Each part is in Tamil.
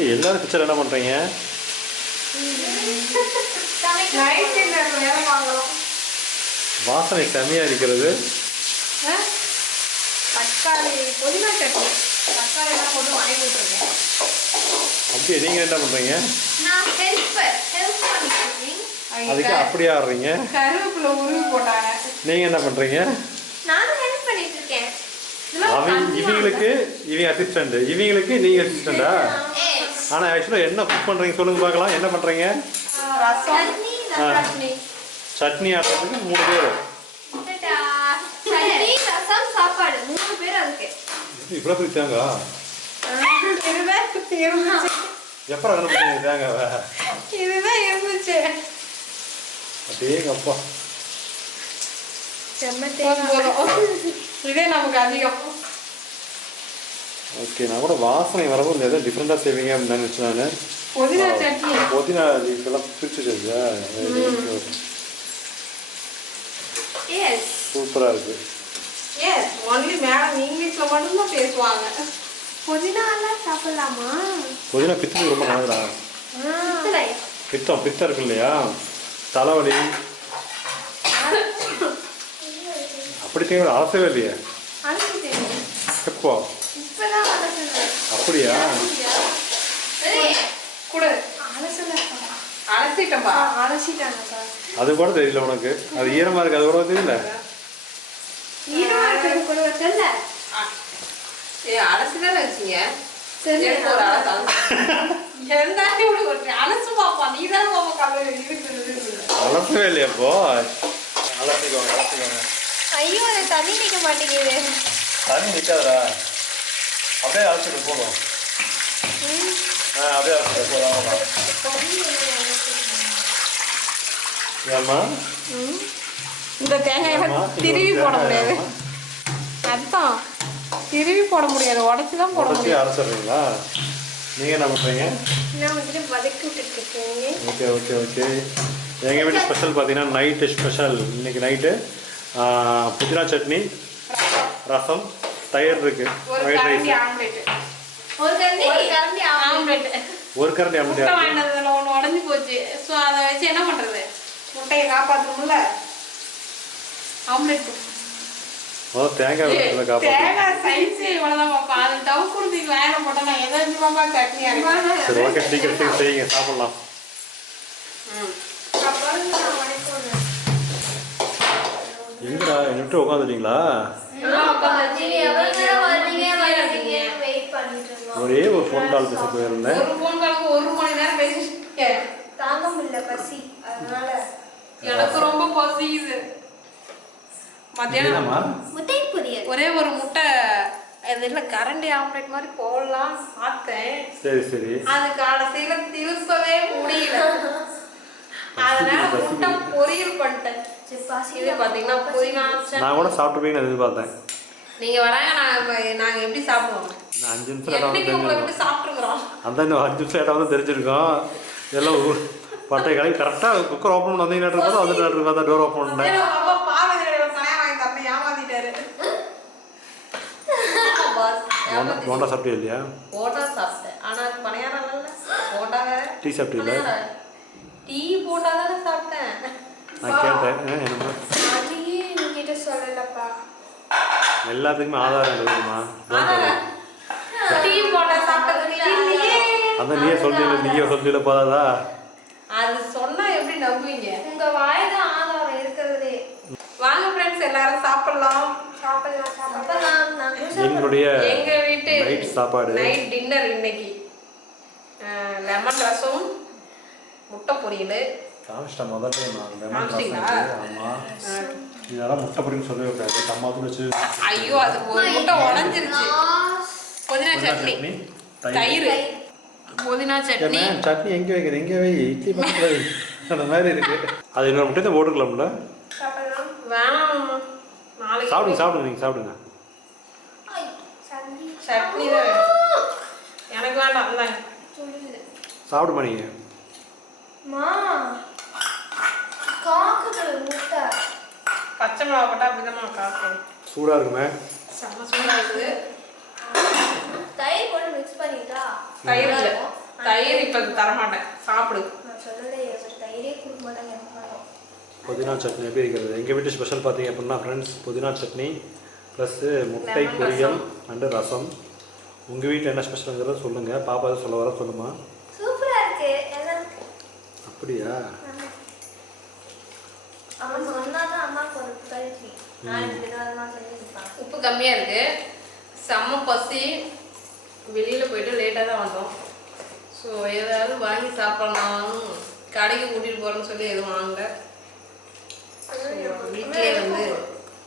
எல்லாரும் கிச்சன் என்ன பண்ணுறீங்க? வாசனை செம்மையாக இருக்கிறது. தக்காளி புதினா சட்னி தக்காளிலாம் போட்டு வணக்கி விட்டுருக்கேன். அப்படியே நீங்கள் என்ன பண்ணுறீங்க? அதுக்கு அப்படியே ஆடுறீங்க. கருவேப்பிலை உருவி போட்டாங்க. நீங்கள் என்ன பண்ணுறீங்க? இவங்களுக்கு இவங்க அசிஸ்டண்ட், இவங்களுக்கு நீங்கள் அசிஸ்டண்டா? ஆனால் ஆக்சுவலாக என்ன குக் பண்ணுறீங்க சொல்லுங்க பார்க்கலாம். என்ன பண்ணுறீங்க? சட்னி ஆடுறதுக்கு 3 பேர். சாப்பாடு 3 பேர். அதுக்கு இவ்வளோ போய் தேங்காய் எப்போ கண்டுபிடிச்சீங்க? தேங்காவை இதுதான் இருந்துச்சு. அப்படியே அப்பா இதே நமக்கு அதிகம். ஓகே, நான் கூட வாசனை வரவும் ஏதோ டிஃப்ரெண்டாக செய்வீங்க அப்படின்னு நினச்சேன் நான். புதினா சட்னி புதினா லீஃப்லாம் பிரித்து வச்சிருக்கா? சூப்பராக இருக்குது. ஒன்லி மேடம் இங்கிலீஷ்ல மட்டும்தான் பேசுவாங்க. புதினா எல்லாம் சாப்பிடலாமா? புதினா பித்தத்துக்கு ரொம்ப நல்லதா? பித்தம் இருக்கு இல்லையா, தலைவலி அப்படி தேவை அலசவே இல்லையா? எப்போ? அப்படியா? அது கூட தெரியல உனக்கு? அது ஈரமா இருக்கு, அது கூட தெரியல? அலசவே இல்லையா? அப்போ அலசிக்கோங்க. ஐயோ, தண்ணி நிக்க மாட்டேங்குது. தண்ணி நிக்காதடா, அப்படியே அலசிட்டு போதும். அப்படியே அலசிட்டு போதும். ஏமா இந்த தேங்காயெல்லாம் திருவி போட முடியாது. அதுதான் திருவி போட முடியாது, உடச்சி தான் போட முடியும். அரைச்சிடுறீங்களா? நீங்கள் என்ன பண்ணுறீங்க? நான் வந்துட்டு வதக்கி விட்டுருக்கேன். Okay okay okay. எங்கள் வீட்டு ஸ்பெஷல் பார்த்தீங்கன்னா நைட்டு ஸ்பெஷல். இன்னைக்கு நைட்டு புதினா சட்னி, ரசம், தயிர் இருக்கு, ஒயிட் ரைஸ், ஒரு கரண்டி ஆம்லெட். ஒன்று உடஞ்சி போச்சு. ஸோ அதை வச்சு என்ன பண்ணுறது? முட்டையை காப்பாற்றணும்ல. ஆம்லெட் தேங்காய் தேங்காய் சைஸே இவ்வளோதான் பாப்பா. அது தவு கொடுத்தீங்க வேலை போட்டால் நான் எதாவது பாப்பா சட்னி அரைக்கிறேன். சரி ஓகே, சீக்கிரம் செய்யுங்க, சாப்பிட்லாம். எங்கடா என்கிட்ட உட்காந்துட்டீங்களா? ஒரே ஒரு ஃபோன் கால் பேச போயிருந்தேன். ஒரு ஃபோன் காலுக்கு 1 மணி நேரம் பேசிட்டு தாங்க முடியல பசி. அதனால எனக்கு ரொம்ப பசிக்குது. மத்தியானம் முட்டை பொரியல், ஒரே ஒரு முட்டை இதில் கரண்டி ஆம்லெட் மாதிரி போடலாம் பார்த்தேன். சரி சரி. அது கடைசியில் திருப்பவே முடியல. அதனால முட்டை பொரியல் பண்ணிட்டேன். இது பார்த்தீங்கன்னா புதினா நான் கூட சாப்பிட்டுப்பீங்கன்னு எதிர்பார்த்தேன். நீங்கள் வராங்க, நாங்கள் எப்படி சாப்பிடுவோம்? 5 நிமிஷம் உங்களை விட்டு சாப்பிட்ருக்குறோம். அந்த 5 நிமிஷம் லேட்டாக வந்து தெரிஞ்சிருக்கோம். எல்லாம் பட்டை கடைக்கு கரெக்டாக குக்கர் ஓப்பன் பண்ணி வந்தீங்க நேரத்துக்கு பார்த்தா வந்து நேரத்துக்கு பார்த்தா டோர் ஓப்பன் பண்ணேன். போண்டா சாப்பிட்டே இல்லையா? போண்டா சாப்பிட்டேன், ஆனால் அது பணியாரம் இல்லை. போண்டா வேற. டீ சாப்பிட்டீங்களா? டீ போண்டா தானே சாப்பிட்டேன். நான் கேட்டேன் என்னமா அதையே நீங்கிட்ட சொல்லலப்பா. எல்லாத்துக்குமே ஆதாரம் இருக்குமா? டீ போண்டா சாப்பிட்டது இல்லையே. அதான் நீயே சொல்லில போதாதா? அது சொன்னா எப்படி நம்புவீங்க? உங்க வாய் தான் ஆதாரம் இருக்கிறதே. வாங்க ஃப்ரெண்ட்ஸ், எல்லாரும் சாப்பிடலாம். எங்களுடைய எங்க வீட்டு நைட் சாப்பாடு, நைட் டின்னர் இன்னைக்கு லெமன் ரசம், முட்டை பொரியல். காமிச்சிட்டா முதல்ல நான் லெமன் ரசம். ஆமாம், இதெல்லாம் முட்டை பொரியல் சொல்லவே கூடாது. கம்மாத்துக்கு வச்சு ஐயோ, அது ஒரு முட்டை உடஞ்சிருச்சு. புதினா சட்னி, தயிர், புதினா சட்னி. சட்னி எங்கே வைக்கிற? எங்கே வை, இட்லி பண்ணுறது அந்த மாதிரி இருக்கு. அது இன்னொரு முட்டை தான் போட்டுக்கலாம்ல? வேணாம், நாளைக்கு சாப்பிடுங்க. நீங்கள் சாப்பிடுங்க. சட்னி தான் வேணும். எனக்கு வேண்டாம். சாப்பிடுமா நீங்கள்? பச்சை மிளகா போட்டா அப்படிதான் காக்கு. சூடாக இருக்குமே. செம்ம சூடாக இருக்குது. தயிர் போட்டு மிக்ஸ் பண்ணிட்டா தயிர் இல்லை. தயிர் இப்போ தரமாட்டேன், சாப்பிடு. நான் சொல்லலை, தயிரே கொடுக்க மாட்டாங்க எனக்கு. புதினா சட்னி எப்படி இருக்கிறது? எங்கள் வீட்டு ஸ்பெஷல் பார்த்தீங்க அப்படின்னா ஃப்ரெண்ட்ஸ், புதினா சட்னி ப்ளஸ்ஸு முட்டை பொரியல் அண்டு ரசம். உங்கள் வீட்டில் என்ன ஸ்பெஷலுங்கிறத சொல்லுங்கள். பாப்பா எதுவும் சொல்ல வர சொல்லுமா? சூப்பராக இருக்கு எல்லாம். அப்படியா? அவன் சொன்னாதான் அம்மாவுக்கு ஒரு கல்வி. நாளைக்கு விதமாக செஞ்சுருப்பான். உப்பு கம்மியாக இருக்கு, செம்ம பசி, வெளியில் போயிட்டு லேட்டாக தான் வந்தோம். ஸோ ஏதாவது வாங்கி சாப்பிட்லாம், கடைக்கு கூட்டிகிட்டு போகிறேன்னு சொல்லி எதுவும் வாங்கல. வீட்டிலே வந்து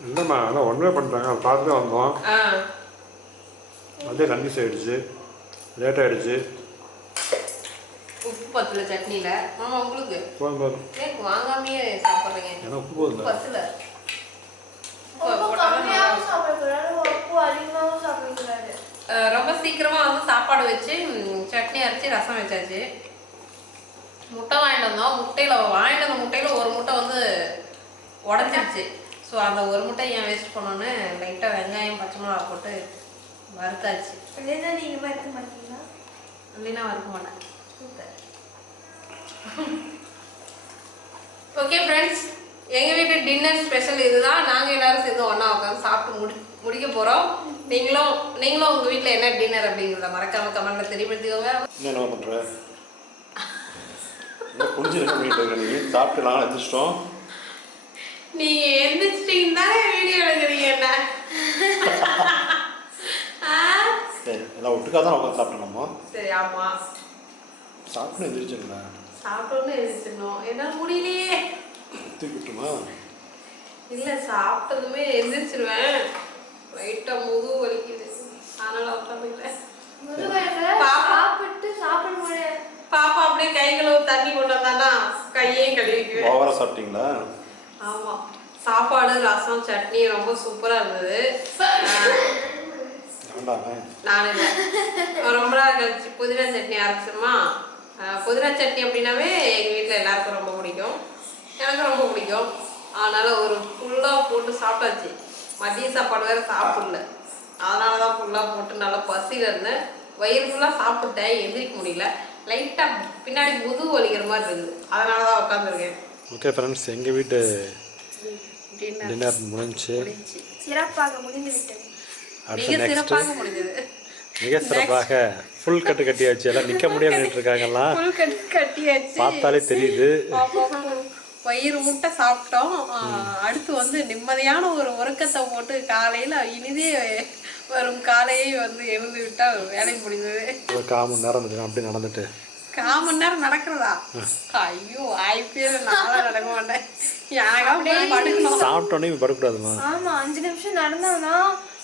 இல்லைம்மா, அதான் ஒன்றுமே பண்ணுறாங்க, அதை பார்த்து தான் வந்தோம். அதே கன்ஃபியூஸ் ஆகிடுச்சு, லேட் ஆகிடுச்சு. உப்பு பத்தல சட்னியில். ஆமாம், உங்களுக்கு போதும் போதும். எனக்கு வாங்காமையே சாப்பிட்றீங்க. ஏன்னா உப்பு போதும் பத்தல. உப்பு கம்மியாகவும் சாப்பிடக்கூடாது, உப்பு அதிகமாகவும் சாப்பிடக்கூடாது. ரொம்ப சீக்கிரமாக வந்து சாப்பாடு வச்சு சட்னி அரைச்சி ரசம் வச்சாச்சு. முட்டை வாங்கிட்டு வந்தோம். வாங்கிட்டு வந்த முட்டையில் ஒரு முட்டை வந்து உடஞ்சிருச்சு. ஸோ அந்த ஒரு முட்டை ஏன் வேஸ்ட் பண்ணோன்னு லைட்டாக வெங்காயம் பச்சை மிளகா போட்டு வறுத்தாச்சு. இல்லைன்னா நீங்கள் வறுக்க மாட்டீங்களா? இல்லைன்னா வறுக்க மாட்டேன். சூப்பர். ஓகே ஃப்ரெண்ட்ஸ், எங்கள் வீட்டு டின்னர் ஸ்பெஷல் இதுதான். நாங்கள் எல்லோரும் சேர்ந்து ஒன்றா உட்காந்து சாப்பிட்டு முடிக்க போகிறோம். நீங்களும் உங்கள் வீட்டில் என்ன டின்னர் அப்படிங்கிறத மறக்காம கமெண்ட்டில் தெரியப்படுத்திக்கோங்க. என்ன பண்ணுற? புரிஞ்சுருக்க வீட்டு நீ சாப்பிட்டு நாங்கள் எழுந்திரிச்சிட்டோம். நீங்கள் எந்திரிச்சிட்டிங்கன்னா வீடியோ எடுக்கிறீங்க என்ன? சரி, எல்லாம் ஒட்டுக்காக தான் உட்காந்து சாப்பிட்டோம். சரி, ஆமாம், சாப்பிட்டு எழுந்திரிச்சுங்களா? சாப்பிட்டோன்னு எழுந்திரிச்சிடணும். என்னால் முடியலையே. தூக்கிட்டுமா? இல்லை, சாப்பிட்டதுமே எழுந்திரிச்சிருவேன். லைட்டாக முதுகு வலிக்குது, அதனால் உட்காந்துக்கிட்டேன். சாப்பிட்டு சாப்பிட முடியாது. பாப்பா அப்படியே கை கழுவு தண்ணி கொண்டு வந்தானா கையையும் கழுவிக்குவேன். ஓவராக சாப்பிட்டீங்களா? ஆமாம், சாப்பாடு ரசம் சட்னி ரொம்ப சூப்பராக இருந்தது. நான் இல்லை, ரொம்ப நாள் கழிச்சு புதினா சட்னி அரைச்சோமா. புதினா சட்னி அப்படின்னாவே எங்கள் வீட்டில் எல்லாருக்கும் ரொம்ப பிடிக்கும், எனக்கு ரொம்ப பிடிக்கும். அதனால் ஒரு ஃபுல்லாக போட்டு சாப்பிட்டாச்சு. மதிய சாப்பாடு வேறு சாப்பிடல, அதனால தான் ஃபுல்லாக போட்டு நல்லா பசியில் இருந்தேன். வயிறு ஃபுல்லாக சாப்பிட்டேன், எந்திரிக்க முடியல. லைட்டாக பின்னாடி முதுகு வலிக்கிற மாதிரி இருந்தது, அதனால தான் உட்காந்துருக்கேன். ஓகே ஃப்ரெண்ட்ஸ், எங்கள் வீட்டு டின்னர் முடிஞ்சு சிறப்பாக முடிந்து விட்டது. மிக சிறப்பாக ஃபுல் கட்டு கட்டியாச்சு. எல்லாம் நிற்க முடியாம நின்றுட்டு இருக்காங்கலாம், கட்டியாச்சு, பார்த்தாலே தெரியுது. வயிறு முட்டை சாப்பிட்டோம். அடுத்து வந்து நிம்மதியான ஒரு உறக்கத்தை போட்டு காலையில் இனிதே வரும் காலையை வந்து எழுந்து விட்டால் வேலை முடிஞ்சது. ஒரு 1/4 மணி நேரம் அப்படி நடந்துட்டு 1/4 மணி நேரம் நடக்கிறதா? ஐயோ, ஐபிஎல் நானும் நடக்க மாட்டேன். எனக்கு சாப்பிட்டோன்னே படுக்கூடாதுமா. ஆமா, 5 நிமிஷம் நடந்தோம்னா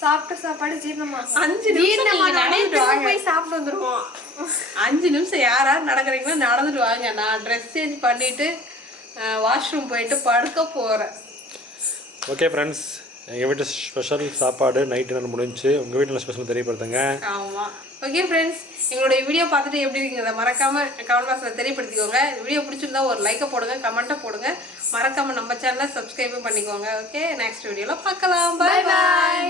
சாப்பிட்ட சாப்பாடு ஜீரணமா. 5 நிமிஷம் போய் சாப்பிட்டு வந்துருவோம். 5 நிமிஷம் யாராவது நடக்கிறீங்களோ நடந்துட்டு வாங்க. நான் ட்ரெஸ் சேஞ்ச் பண்ணிட்டு வாஷ்ரூம் போயிட்டு படுக்க போகிறேன். ஓகே ஃப்ரெண்ட்ஸ், எங்கள் வீட்டு ஸ்பெஷல் சாப்பாடு நைட்டு நான் முடிஞ்சு. உங்கள் வீட்டில் ஸ்பெஷல் தெரியப்படுத்துங்க. ஆமாம். ஓகே ஃப்ரெண்ட்ஸ், எங்களுடைய வீடியோ பார்த்துட்டு எப்படி இருக்குங்கிறத மறக்காமல் கமெண்ட் பாக்ஸில் தெரியப்படுத்திக்கோங்க. வீடியோ பிடிச்சிருந்தா ஒரு லைக்கை போடுங்க, கமெண்ட்டை போடுங்க. மறக்காமல் நம்ம சேனலை சப்ஸ்கிரைபும் பண்ணிக்கோங்க. ஓகே, நெக்ஸ்ட் வீடியோவில் பார்க்கலாம். பாய் பாய்.